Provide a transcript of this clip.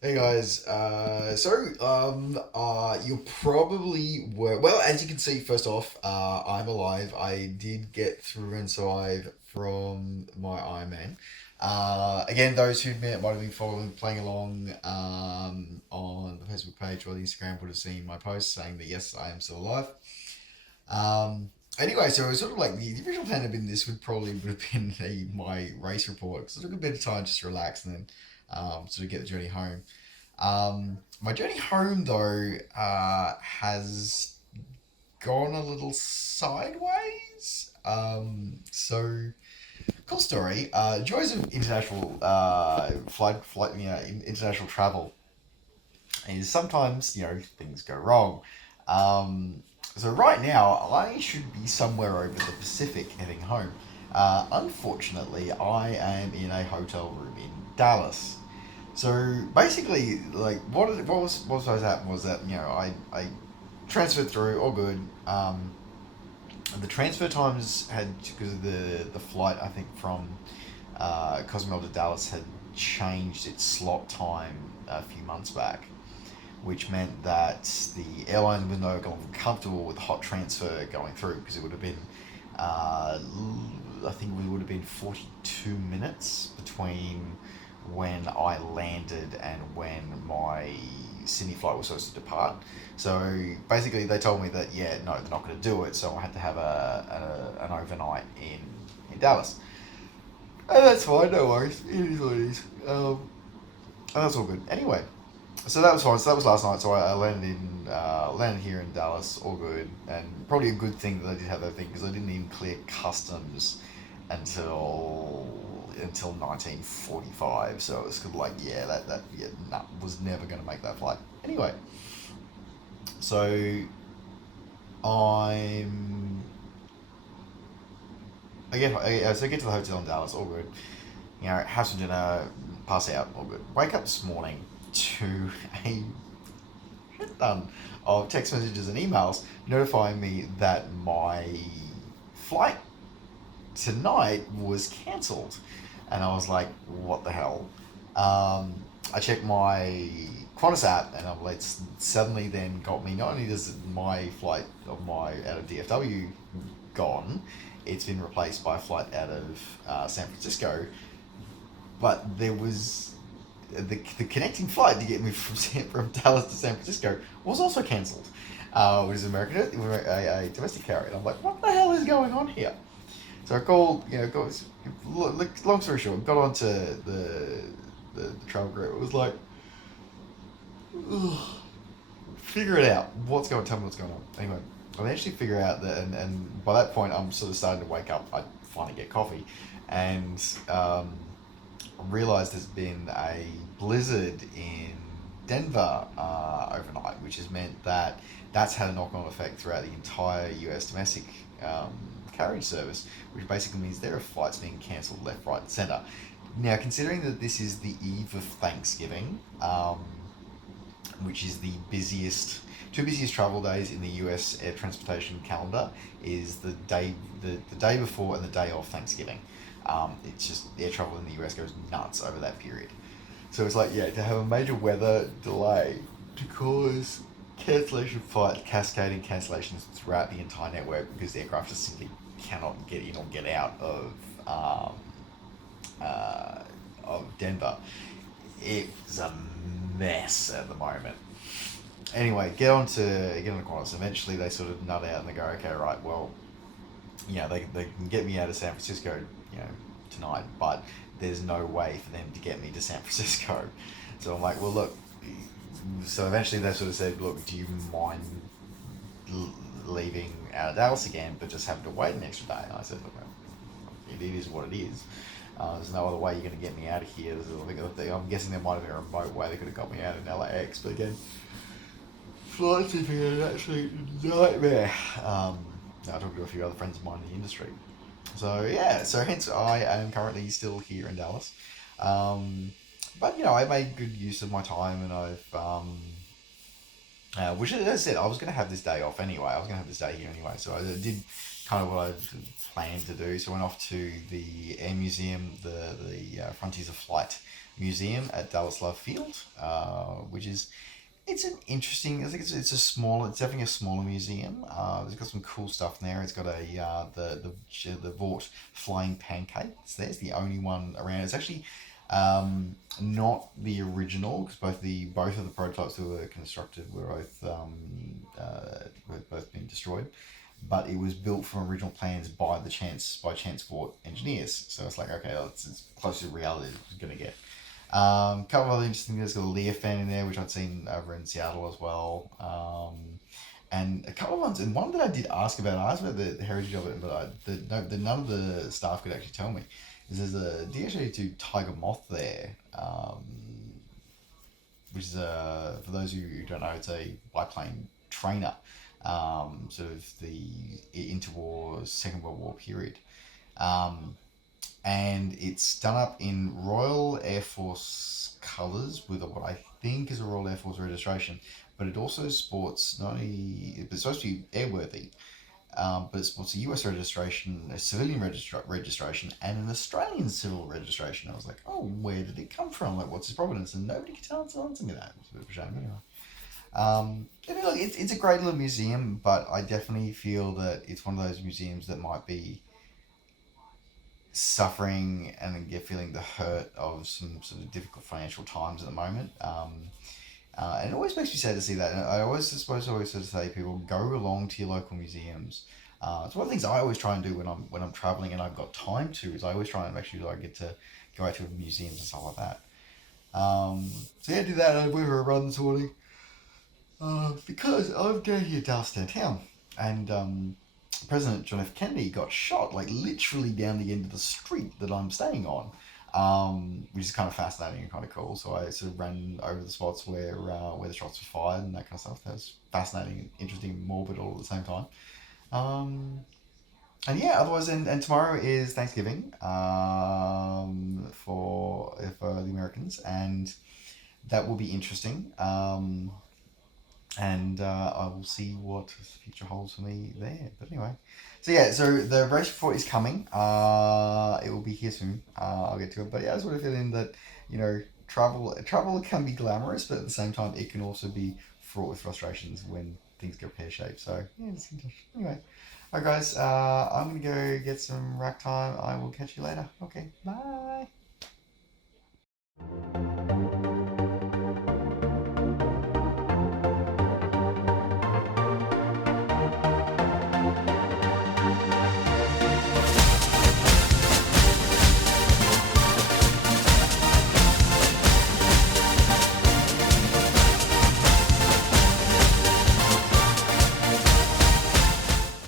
Hey guys, you probably were, well, as you can see, first off, I'm alive. I did get through and survive from my Ironman. Again, those who might have been following, playing along on the Facebook page or the Instagram would have seen my post saying that yes, I am still alive. Anyway, so it was sort of like the original plan had been this would have been my race report because I took a bit of time just to relax and then sort of get the journey home. My journey home, though, has gone a little sideways. Cool story. Joys of international international travel is sometimes things go wrong. So right now, I should be somewhere over the Pacific heading home. Unfortunately, I am in a hotel room in Dallas. So basically, like what was supposed to happen was that I transferred through, all good. The transfer times had because of the flight I think from Cozumel to Dallas had changed its slot time a few months back, which meant that the airline was no longer comfortable with hot transfer going through because it would have been uh, I think we would have been 42 minutes between when I landed and when my Sydney flight was supposed to depart. So basically, they told me that yeah, no, they're not going to do it. So I had to have an overnight in Dallas. And that's fine, no worries. It is what it is. And that's all good. Anyway, so that was fine. So that was last night. So I landed here in Dallas, all good, and probably a good thing that I did have that thing because I didn't even clear customs until 1945. So it's kind of like that yeah nah, was never going to make that flight. Anyway, so I'm I get to the hotel in Dallas, all good. Have some dinner, pass out, all good. Wake up this morning to a ton of text messages and emails notifying me that my flight tonight was cancelled. And I was like, what the hell? I checked my Qantas app and I'm like, suddenly then got me, not only does my flight of my out of DFW gone, it's been replaced by a flight out of San Francisco, but there was the connecting flight to get me from Dallas to San Francisco was also cancelled, which is American, a domestic carrier. And I'm like, what the hell is going on here? So I called, long story short, got onto the travel group. It was like, ugh, figure it out. Tell me what's going on. Anyway, I eventually figure out that, and by that point, I'm sort of starting to wake up. I finally get coffee, and realized there's been a blizzard in Denver overnight, which has meant that that's had a knock-on effect throughout the entire U.S. domestic um, carriage service, which basically means there are flights being cancelled left, right, and centre. Now, considering that this is the eve of Thanksgiving, which is the two busiest travel days in the U.S. air transportation calendar, is the day before and the day of Thanksgiving. It's just air travel in the US goes nuts over that period. So it's like, yeah, to have a major weather delay to cause cancellation flight, cascading cancellations throughout the entire network because the aircraft just simply cannot get in or get out uh, of Denver. It's a mess at the moment. Anyway, get on the Qantas. Eventually, they sort of nut out and they go, okay, right, well, they can get me out of San Francisco, you know, tonight, but there's no way for them to get me to San Francisco. So I'm like, well, look. So eventually they sort of said, look, do you mind leaving out of Dallas again, but just having to wait an extra day? And I said, look, it is what it is. There's no other way you're going to get me out of here. I'm guessing there might have been a remote way they could have got me out in LAX, but again, flights have been an absolute nightmare. I talked to a few other friends of mine in the industry. So yeah, so hence I am currently still here in Dallas. Um, but I made good use of my time, and which as I said, I was going to have this day off anyway. I was going to have this day here anyway, so I did kind of what I planned to do. So I went off to the Air Museum, the Frontiers of Flight Museum at Dallas Love Field, which is it's an interesting. I think it's a small. It's definitely a smaller museum. It's got some cool stuff in there. It's got a the Vought flying pancake. It's there. It's the only one around. It's actually not the original because both of the prototypes that were constructed were both been destroyed. But it was built from original plans by Chance Vought engineers. So it's like okay, it's as close to reality as it's gonna get. Couple of other interesting things. There's got a Lear fan in there, which I'd seen over in Seattle as well. And a couple of ones, and one that I did ask about. I asked about the heritage of it, but none of the staff could actually tell me. Is there's a DH-82 Tiger Moth there, which is for those of you who don't know, it's a biplane trainer, sort of the interwar Second World War period. Um, and it's done up in Royal Air Force colours with what I think is a Royal Air Force registration, but it also sports not only it's supposed to be airworthy, but it sports a US registration, a civilian registration, and an Australian civil registration. I was like, oh, where did it come from? Like, what's its provenance? And nobody could answer me that. It's a bit of a shame, anyway. I mean, look, it's a great little museum, but I definitely feel that it's one of those museums that might be suffering and get feeling the hurt of some sort of difficult financial times at the moment. And it always makes me sad to see that. And I always sort of say to people, go along to your local museums. It's one of the things I always try and do when I'm traveling and I've got time to is I always try and make sure that I get to go out to museums and stuff like that. So yeah, do that. I went for a run this morning because I'm down here Dallas downtown, and President John F. Kennedy got shot like literally down the end of the street that I'm staying on, which is kind of fascinating and kind of cool. So I sort of ran over the spots where the shots were fired and that kind of stuff. That was fascinating, interesting, morbid all at the same time. Um, and yeah, otherwise, and tomorrow is Thanksgiving for the Americans, and that will be interesting. And I will see what the future holds for me there. But anyway, so yeah, so the race report is coming. It will be here soon. I'll get to it. But yeah, I just want to fill in that travel can be glamorous, but at the same time, it can also be fraught with frustrations when things go pear shaped. So yeah, just anyway. Alright, guys. I'm gonna go get some rack time. I will catch you later. Okay, bye.